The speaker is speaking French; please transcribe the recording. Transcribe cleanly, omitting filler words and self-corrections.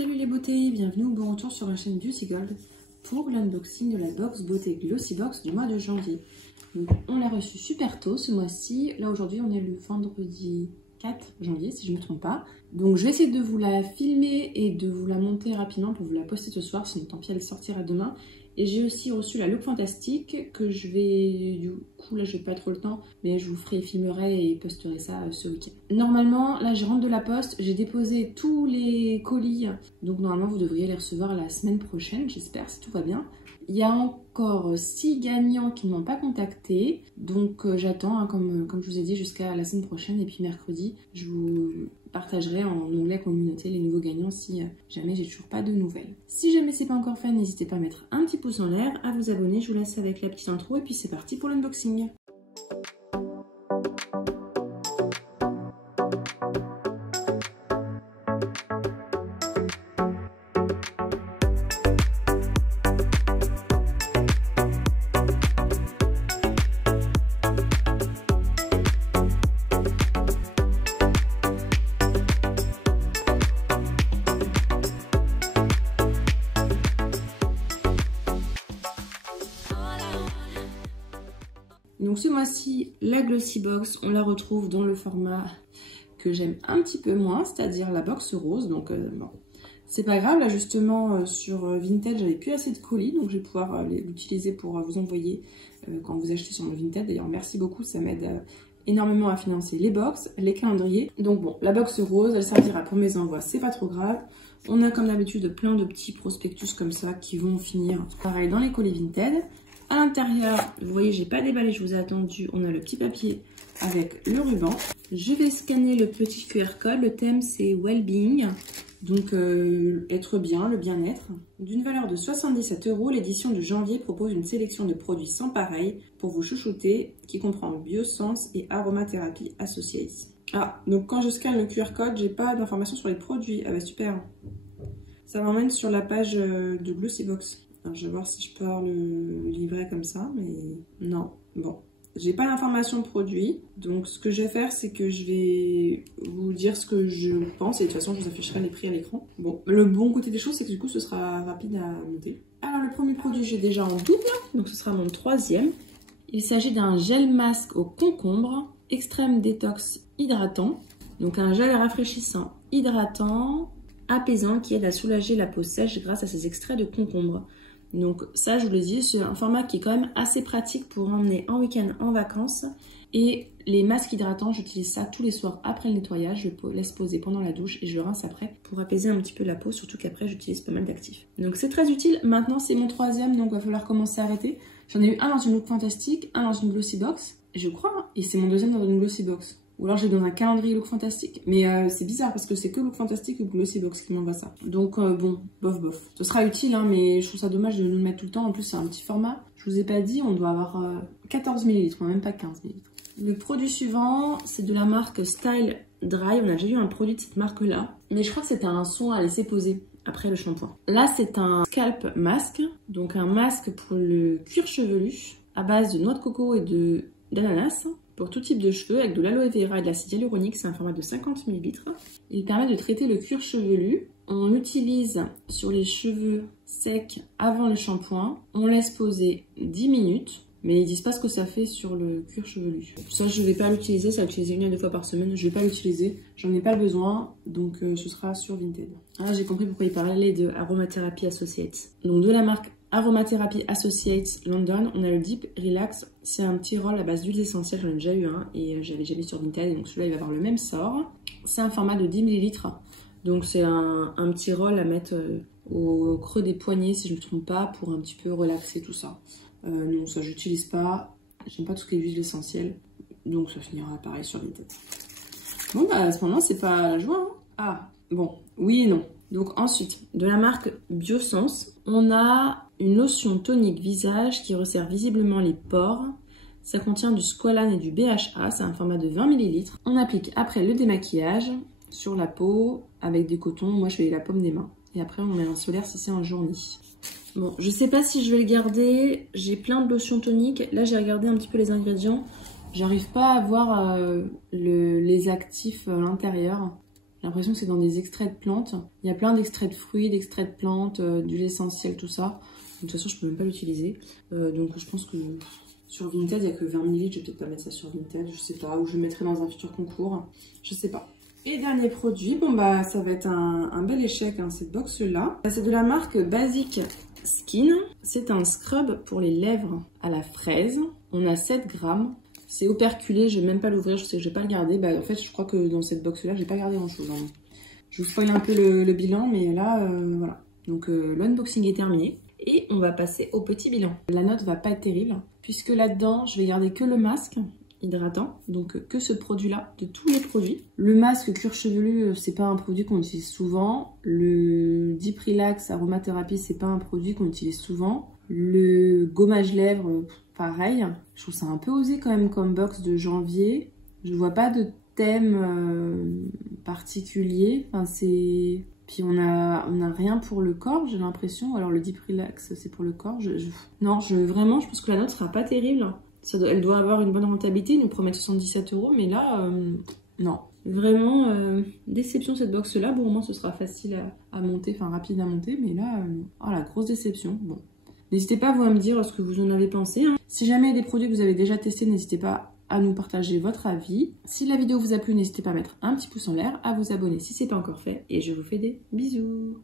Salut les beautés, bienvenue ou bon retour sur la chaîne Beauty Gold pour l'unboxing de la box beauté Glossy Box du mois de janvier. Donc, on l'a reçu super tôt ce mois-ci. Là aujourd'hui on est le vendredi 4 janvier si je ne me trompe pas. Donc je vais essayer de vous la filmer et de vous la monter rapidement pour vous la poster ce soir, sinon tant pis elle sortira demain. Et j'ai aussi reçu la Look Fantastique que je vais, du coup là je vais pas trop le temps, mais je vous filmerai et posterai ça ce week-end. Normalement là je rentre de la poste, j'ai déposé tous les colis, donc normalement vous devriez les recevoir la semaine prochaine, j'espère si tout va bien. Il y a encore 6 gagnants qui ne m'ont pas contacté, donc j'attends hein, comme je vous ai dit jusqu'à la semaine prochaine et puis mercredi je vous partagerai en onglet communauté les nouveaux gagnants si jamais j'ai toujours pas de nouvelles. Si jamais c'est pas encore fait, n'hésitez pas à mettre un petit pouce en l'air, à vous abonner, je vous laisse avec la petite intro et puis c'est parti pour l'unboxing. Donc ce mois-ci, la Glossy Box, on la retrouve dans le format que j'aime un petit peu moins, c'est-à-dire la box rose. Donc bon, c'est pas grave, là justement sur Vinted, j'avais plus assez de colis, donc je vais pouvoir l'utiliser pour vous envoyer quand vous achetez sur mon Vinted. D'ailleurs, merci beaucoup, ça m'aide énormément à financer les box, les calendriers. Donc bon, la box rose, elle servira pour mes envois, c'est pas trop grave. On a comme d'habitude plein de petits prospectus comme ça qui vont finir pareil dans les colis Vinted. À l'intérieur, vous voyez, j'ai pas déballé, je vous ai attendu. On a le petit papier avec le ruban. Je vais scanner le petit QR code. Le thème, c'est Well-being. Donc, être bien, le bien-être. D'une valeur de 77 €, l'édition de janvier propose une sélection de produits sans pareil pour vous chouchouter, qui comprend Biosense et Aromathérapie Associates. Ah, donc quand je scanne le QR code, j'ai pas d'informations sur les produits. Ah bah super. Ça m'emmène sur la page de Glossy Box. Alors, je vais voir si je peux avoir le livret comme ça, mais non. Bon, j'ai pas l'information produit, donc ce que je vais faire, c'est que je vais vous dire ce que je pense, et de toute façon, je vous afficherai les prix à l'écran. Bon, le bon côté des choses, c'est que du coup, ce sera rapide à monter. Alors, le premier produit, j'ai déjà en double, donc ce sera mon troisième. Il s'agit d'un gel masque au concombre, extrême détox hydratant, donc un gel rafraîchissant hydratant, apaisant, qui aide à soulager la peau sèche grâce à ses extraits de concombre. Donc ça, je vous le dis, c'est un format qui est quand même assez pratique pour emmener en week-end, en vacances. Et les masques hydratants, j'utilise ça tous les soirs après le nettoyage. Je le laisse poser pendant la douche et je le rince après pour apaiser un petit peu la peau, surtout qu'après, j'utilise pas mal d'actifs. Donc c'est très utile. Maintenant, c'est mon troisième, donc il va falloir commencer à arrêter. J'en ai eu un dans une Look Fantastique, un dans une Glossy Box, je crois, et c'est mon deuxième dans une Glossy Box. Ou alors j'ai dans un calendrier Look Fantastique. Mais c'est bizarre parce que c'est que Look Fantastique ou Glossy Box qui m'envoie ça. Donc bon, bof. Ce sera utile, hein, mais je trouve ça dommage de nous le mettre tout le temps. En plus, c'est un petit format. Je vous ai pas dit, on doit avoir 14 ml, même pas 15 ml. Le produit suivant, c'est de la marque Style Dry. On a déjà eu un produit de cette marque-là. Mais je crois que c'était un soin à laisser poser après le shampoing. Là, c'est un scalp masque. Donc un masque pour le cuir chevelu à base de noix de coco et d'ananas. Pour tout type de cheveux, avec de l'aloe vera et de l'acide hyaluronique, c'est un format de 50 ml. Il permet de traiter le cuir chevelu. On l'utilise sur les cheveux secs avant le shampoing. On laisse poser 10 minutes, mais ils disent pas ce que ça fait sur le cuir chevelu. Ça, je vais pas l'utiliser, ça va l'utiliser 1 à 2 fois par semaine. Je vais pas l'utiliser, j'en ai pas le besoin, donc ce sera sur Vinted. Ah, j'ai compris pourquoi il parlait de Aromathérapie Associates. Donc de la marque Aromathérapie Associates London, on a le Deep Relax, c'est un petit roll à base d'huiles essentielles, j'en ai déjà eu un et j'avais déjà mis sur Vinted, donc celui-là il va avoir le même sort. C'est un format de 10 ml, donc c'est un petit roll à mettre au creux des poignets si je ne me trompe pas, pour un petit peu relaxer tout ça. Non, ça j'utilise pas, j'aime pas tout ce qui est huiles essentielles, donc ça finira pareil sur Vinted. Bon bah à ce moment c'est pas la joie, hein. Ah, bon, oui et non. Donc ensuite, de la marque Biosense, on a une lotion tonique visage qui resserre visiblement les pores. Ça contient du squalane et du BHA, c'est un format de 20 ml. On applique après le démaquillage sur la peau avec du coton. Moi je fais la paume des mains. Et après on met un solaire si c'est en journée. Bon, je sais pas si je vais le garder. J'ai plein de lotions toniques. Là j'ai regardé un petit peu les ingrédients. J'arrive pas à voir les actifs à l'intérieur. J'ai l'impression que c'est dans des extraits de plantes. Il y a plein d'extraits de fruits, d'extraits de plantes, d'huile essentielle, tout ça. De toute façon, je peux même pas l'utiliser. Donc je pense que sur Vinted, il n'y a que 20 ml. Je vais peut-être pas mettre ça sur Vinted, je sais pas. Ou je le mettrai dans un futur concours. Je sais pas. Et dernier produit, bon bah ça va être un bel échec, hein, cette box-là. C'est de la marque Basic Skin. C'est un scrub pour les lèvres à la fraise. On a 7 grammes. C'est operculé, je vais même pas l'ouvrir, je sais que je vais pas le garder. Bah, en fait, je crois que dans cette box-là, j'ai pas gardé grand-chose. Hein. Je vous spoil un peu le bilan, mais là, voilà. Donc, l'unboxing est terminé. Et on va passer au petit bilan. La note va pas être terrible, puisque là-dedans, je vais garder que le masque hydratant. Donc, que ce produit-là, de tous les produits. Le masque cuir chevelu, c'est pas un produit qu'on utilise souvent. Le Deep Relax Aromathérapie, c'est pas un produit qu'on utilise souvent. Le gommage lèvres, pareil. Je trouve ça un peu osé quand même comme box de janvier. Je vois pas de thème particulier. Enfin, c'est... Puis on a rien pour le corps, j'ai l'impression. Alors le Deep Relax, c'est pour le corps. Non, vraiment, je pense que la note sera pas terrible. Elle doit avoir une bonne rentabilité. Ils nous promettent 77 €, mais là, non. Vraiment, déception cette box-là. Bon, au moins, ce sera facile à monter, enfin rapide à monter. Mais là, oh, la grosse déception. Bon. N'hésitez pas, vous, à me dire ce que vous en avez pensé. Hein. Si jamais il y a des produits que vous avez déjà testés, n'hésitez pas à nous partager votre avis. Si la vidéo vous a plu, n'hésitez pas à mettre un petit pouce en l'air, à vous abonner si ce n'est pas encore fait. Et je vous fais des bisous.